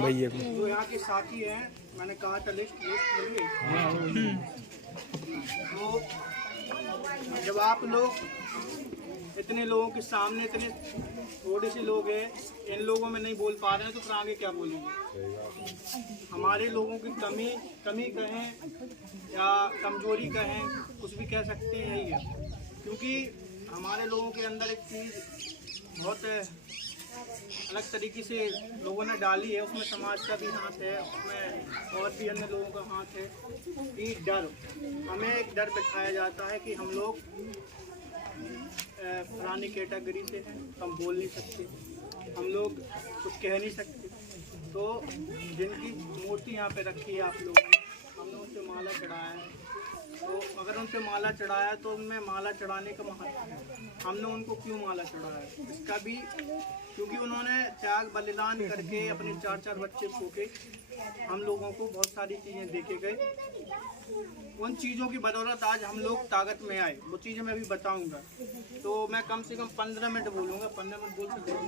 भैया जो यहाँ के साथी हैं, मैंने कहा था लिस्ट मिल गई। तो जब आप लोग इतने लोगों के सामने इतने थोड़े से लोग हैं, इन लोगों में नहीं बोल पा रहे हैं, तो फिर आगे क्या बोलेंगे? हमारे लोगों की कमी कहें या कमजोरी कहें, कुछ भी कह सकते हैं, यही है। क्योंकि हमारे लोगों के अंदर एक चीज़ बहुत अलग तरीके से लोगों ने डाली है, उसमें समाज का भी हाथ है, उसमें और भी अन्य लोगों का हाथ है कि डर, हमें एक डर बिठाया जाता है कि हम लोग पुरानी कैटेगरी से हैं, हम बोल नहीं सकते, हम लोग कुछ कह नहीं सकते। तो जिनकी मूर्ति यहाँ पे रखी है आप लोगों ने, हमने उनसे माला चढ़ाया है, तो अगर उनसे माला चढ़ाया तो उनमें माला चढ़ाने का महत्व है। हमने उनको क्यों माला चढ़ाया, इसका भी क्योंकि उन्होंने त्याग बलिदान करके अपने 4-4 बच्चे खोके हम लोगों को बहुत सारी चीज़ें देके गए। उन चीज़ों की बदौलत आज हम लोग ताकत में आए, वो चीज़ें मैं भी बताऊंगा। तो मैं कम से कम 15 मिनट बोलूँगा, 15 मिनट बोल सकते हैं,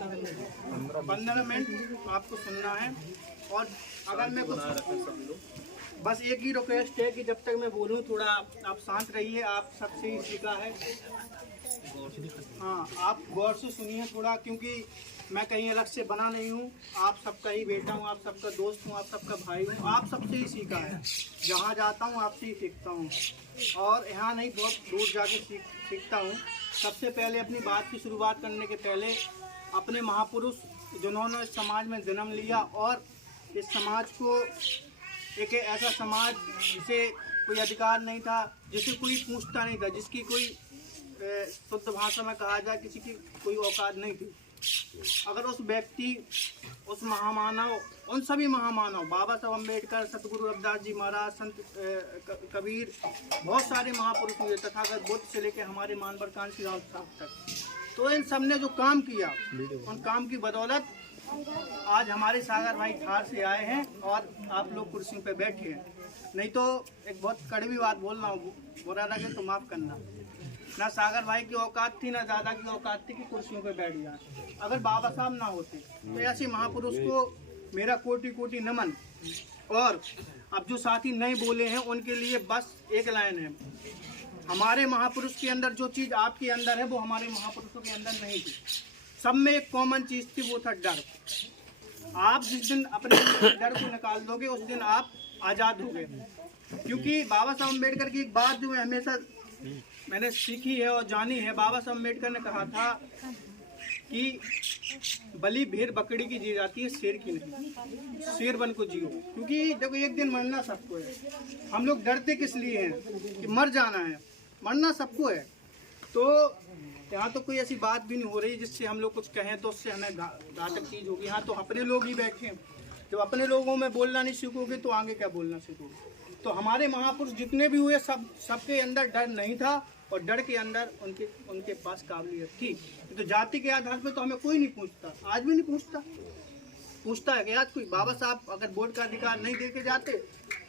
15 मिनट आपको सुनना है। और अगर मैं कुछ बस एक ही रिक्वेस्ट है कि जब तक मैं बोलूँ थोड़ा आप शांत रहिए, आप सबसे ही सीखा है। हाँ, आप गौर से सुनिए थोड़ा, क्योंकि मैं कहीं अलग से बना नहीं हूँ, आप सबका ही बेटा हूँ, आप सबका दोस्त हूँ, आप सबका भाई हूँ, आप सबसे ही सीखा है। जहाँ जाता हूँ आपसे ही सीखता हूँ, और यहाँ नहीं बहुत दूर जाके सीखता हूँ। सबसे पहले अपनी बात की शुरुआत करने के पहले अपने महापुरुष जिन्होंने समाज में जन्म लिया और इस समाज को एक ऐसा समाज जिसे कोई अधिकार नहीं था, जिसे कोई पूछता नहीं था, जिसकी कोई शुद्ध भाषा में कहा जाए किसी की कोई औकात नहीं थी। अगर उस व्यक्ति, उस महामानव, उन सभी महामानव, बाबा साहब अम्बेडकर, सतगुरु रविदास जी महाराज, संत कबीर, बहुत सारे महापुरुष हुए, तथागत बुद्ध से लेकर हमारे मानवर कांशी राम साहब तक, तो इन सब ने जो काम किया, उन काम की बदौलत आज हमारे सागर भाई थार से आए हैं और आप लोग कुर्सियों पे बैठे हैं। नहीं तो एक बहुत कड़वी बात बोल रहा हूँ, बुरा लगे तो माफ़ करना, ना सागर भाई की औकात थी, ना दादा की औकात थी कि कुर्सियों पे बैठ जाए। अगर बाबा साहब ना होते तो ऐसे महापुरुष को मेरा कोटि कोटि नमन। और अब जो साथी नहीं बोले हैं उनके लिए बस एक लाइन है, हमारे महापुरुष के अंदर जो चीज़ आपके अंदर है वो हमारे महापुरुषों के अंदर नहीं थी। सब में एक कॉमन चीज़ थी, वो था डर। आप जिस दिन अपने डर को निकाल दोगे उस दिन आप आज़ाद हो गए। क्योंकि बाबा साहब अम्बेडकर की एक बात जो मैं हमेशा मैंने सीखी है और जानी है, बाबा साहब अम्बेडकर ने कहा था कि बलि भेड़ बकरी की जी जाती है, शेर की नहीं। शेर बन को जियो, क्योंकि देखो एक दिन मरना सबको है। हम लोग डरते किस लिए हैं कि मर जाना है, मरना सबको है। तो यहाँ तो कोई ऐसी बात भी नहीं हो रही जिससे हम लोग कुछ कहें तो उससे हमें घातक चीज़ होगी। यहाँ तो अपने लोग ही बैठे हैं, जब अपने लोगों में बोलना नहीं सीखोगे तो आगे क्या बोलना सीखोगे। तो हमारे महापुरुष जितने भी हुए सबके अंदर डर नहीं था, और डर के अंदर उनके पास काबिलियत थी। तो जाति के आधार पर तो हमें कोई नहीं पूछता, आज भी नहीं पूछता है कि आज कोई बाबा साहब अगर वोट का अधिकार नहीं दे के जाते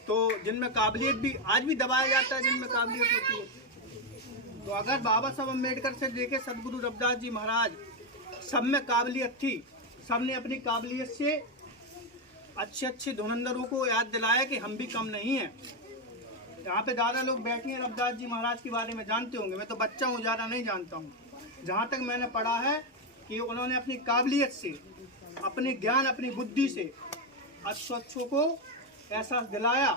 तो जिनमें काबिलियत भी आज भी दबाया जाता है, जिनमें काबिलियत होती है। तो अगर बाबा साहब अम्बेडकर से लेके सतगुरु रविदास जी महाराज, सब में काबिलियत थी, सब ने अपनी काबिलियत से अच्छे धुरंधरों को याद दिलाया कि हम भी कम नहीं हैं। यहाँ पे ज़्यादा लोग बैठे हैं रविदास जी महाराज के बारे में जानते होंगे, मैं तो बच्चा हूँ, ज़्यादा नहीं जानता हूँ। जहाँ तक मैंने पढ़ा है कि उन्होंने अपनी काबिलियत से, अपने ज्ञान, अपनी बुद्धि से अच्छों को एहसास दिलाया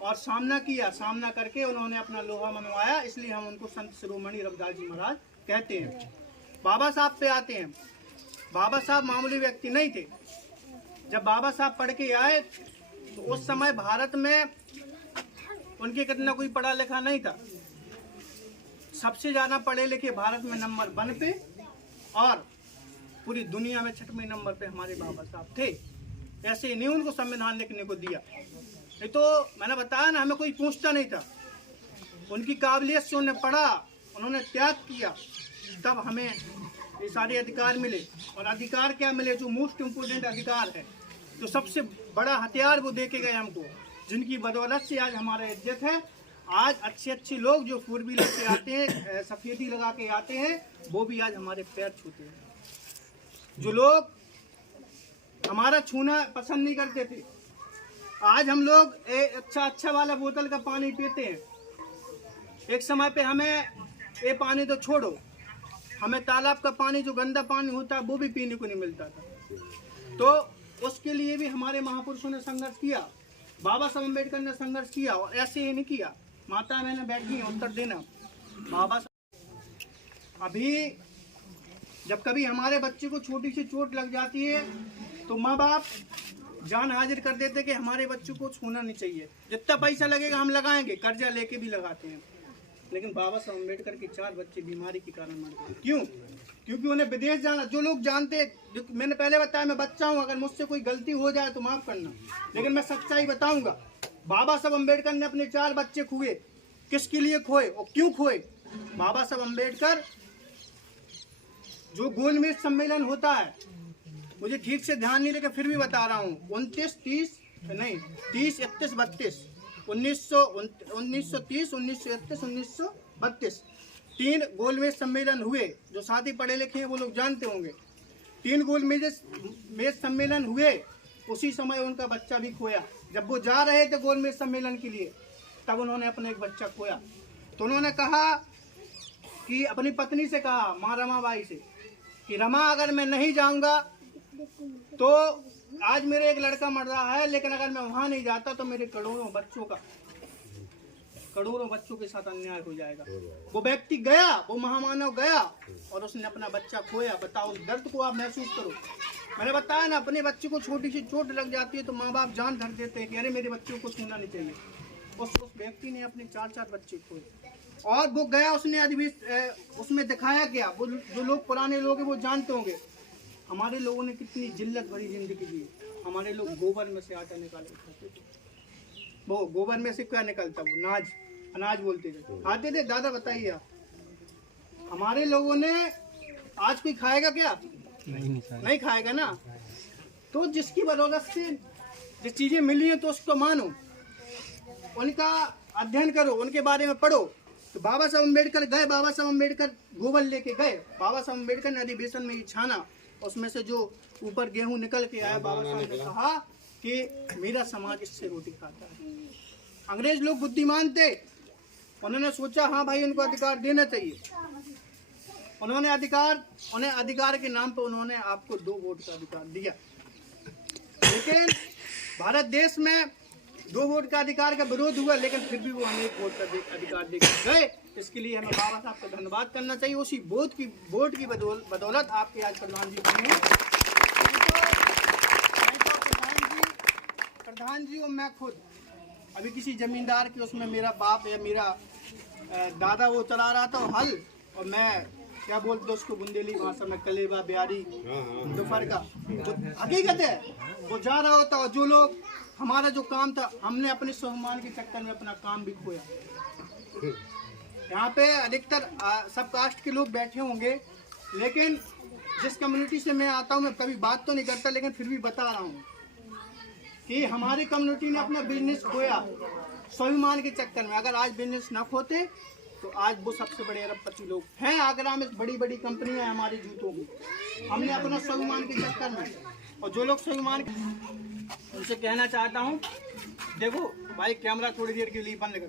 और सामना किया। सामना करके उन्होंने अपना लोहा मनवाया, इसलिए हम उनको संत शिरोमणि रविदास जी महाराज कहते हैं। बाबा साहब पे आते हैं। बाबा साहब मामूली व्यक्ति नहीं थे। जब बाबा साहब पढ़ के आए तो उस समय भारत में उनके कितना कोई पढ़ा लिखा नहीं था। सबसे ज़्यादा पढ़े लिखे भारत में नंबर 1 पे और पूरी दुनिया में 6वें नंबर पे हमारे बाबा साहब थे। ऐसे ही नहीं उनको संविधान लिखने को दिया, नहीं तो मैंने बताया ना, हमें कोई पूछता नहीं था। उनकी काबिलियत से उन्होंने पढ़ा, उन्होंने त्याग किया, तब हमें ये सारे अधिकार मिले। और अधिकार क्या मिले? जो मोस्ट इम्पोर्टेंट अधिकार है, जो सबसे बड़ा हथियार वो दे के गए हमको, जिनकी बदौलत से आज हमारा इज्जत है। आज अच्छे लोग जो 4 व्हीलर से आते हैं, सफेदी लगा के आते हैं, वो भी आज हमारे पैर छूते हैं। जो लोग हमारा छूना पसंद नहीं करते थे। आज हम लोग अच्छा वाला बोतल का पानी पीते हैं। एक समय पे हमें ये पानी तो छोड़ो, हमें तालाब का पानी जो गंदा पानी होता है वो भी पीने को नहीं मिलता था। तो उसके लिए भी हमारे महापुरुषों ने संघर्ष किया, बाबा साहब अम्बेडकर ने संघर्ष किया। और ऐसे ही नहीं किया। माता मैंने बैठी है, उत्तर देना। बाबा साहब अभी जब कभी हमारे बच्चे को छोटी सी चोट लग जाती है तो माँ बाप जान हाजिर कर देते कि हमारे बच्चों को छूना नहीं चाहिए, जितना पैसा लगेगा हम लगाएंगे, कर्जा लेके भी लगाते हैं। लेकिन बाबा साहब अम्बेडकर के 4 बच्चे बीमारी के कारण मर गए। क्यों? क्योंकि उन्हें विदेश जाना। जो लोग जानते, जो मैंने पहले बताया, मैं बच्चा हूँ, अगर मुझसे कोई गलती हो जाए तो माफ करना, लेकिन मैं सच्चाई बताऊंगा। बाबा साहब अम्बेडकर ने अपने 4 बच्चे खोए। किसके लिए खोए और क्यों खोए? बाबा साहब अम्बेडकर, जो गोलमेज सम्मेलन होता है, मुझे ठीक से ध्यान नहीं, लेकिन फिर भी बता रहा हूँ, 30, 31, 32, 1930, 1931, 1932 3 गोलमेज सम्मेलन हुए। जो साथ ही पढ़े लिखे हैं वो लोग जानते होंगे। 3 गोलमेज सम्मेलन हुए। उसी समय उनका बच्चा भी खोया। जब वो जा रहे थे गोलमेज सम्मेलन के लिए, तब उन्होंने अपना एक बच्चा खोया। तो उन्होंने कहा कि अपनी पत्नी से कहा, माँ रमाबाई से, कि रमा, अगर मैं नहीं जाऊंगा तो आज मेरे एक लड़का मर रहा है, लेकिन अगर मैं वहां नहीं जाता तो मेरे करोड़ों बच्चों के साथ अन्याय हो जाएगा। वो व्यक्ति गया, वो महामानव गया और उसने अपना बच्चा खोया। बताओ, उस दर्द को आप महसूस करो। मैंने बताया ना, अपने बच्चे को छोटी सी चोट लग जाती है तो माँ बाप जान धर देते हैं कि अरे मेरे बच्चों को छूना नहीं चाहिए। उस व्यक्ति ने अपने 4 बच्चे खोए और वो गया, उसने उसमें दिखाया क्या। वो जो लोग पुराने लोग हैं वो जानते होंगे, हमारे लोगों ने कितनी जिल्लत भरी जिंदगी जी। हमारे लोग गोबर में से आटा निकाल के खाते थे। वो गोबर में से क्या निकलता, वो अनाज बोलते थे, खाते थे। दादा बताइए आप, हमारे लोगों ने, आज कोई खाएगा क्या? नहीं खाएगा ना। तो जिसकी बदौलत से जिस चीजें मिली हैं तो उसको मानो, उनका अध्ययन करो, उनके बारे में पढ़ो। तो बाबा साहब अम्बेडकर गए, बाबा साहब अम्बेडकर गोबर लेके गए। बाबा साहब अम्बेडकर ने अधिवेशन में ये छाना, उसमें से जो ऊपर गेहूं निकल के आया, बाबा साहब ने कहा कि मेरा समाज इससे रोटी खाता है। अंग्रेज लोग बुद्धिमान थे, उन्होंने सोचा हाँ भाई, उनको अधिकार देना चाहिए। उन्हें अधिकार के नाम पर उन्होंने आपको 2 वोट का अधिकार दिया। लेकिन भारत देश में 2 वोट का अधिकार का विरोध हुआ, लेकिन फिर भी वो हमें 1 वोट का अधिकार देकर गए। इसके लिए हमें बाबा साहब का धन्यवाद करना चाहिए। उसी वोट की बदौलत आपके आज प्रधान जी बने हैं। प्रधान जी और मैं खुद अभी किसी जमींदार के उसमें मेरा बाप या मेरा दादा वो चला रहा था हल, और मैं क्या बोलते उसको बुंदेली भाषा में कलेबा ब्यारी दोपहर का हकीकत है, वो जा रहा होता। और जो लोग, हमारा जो काम था, हमने अपने स्वाभिमान के चक्कर में अपना काम भी खोया। यहाँ पे अधिकतर सब कास्ट के लोग बैठे होंगे, लेकिन जिस कम्युनिटी से मैं आता हूँ, मैं कभी बात तो नहीं करता, लेकिन फिर भी बता रहा हूँ कि हमारी कम्युनिटी ने अपना बिजनेस खोया स्वाभिमान के चक्कर में। अगर आज बिजनेस न खोते तो आज वो सबसे बड़े अरबपति लोग हैं। आगरा में बड़ी कंपनियां हैं हमारी जूतों की। हमने अपना स्वाभिमान के चक्कर में, और जो लोग स्वाभिमान, उनसे कहना चाहता हूँ, देखो भाई कैमरा थोड़ी देर के लिए बंद कर लो।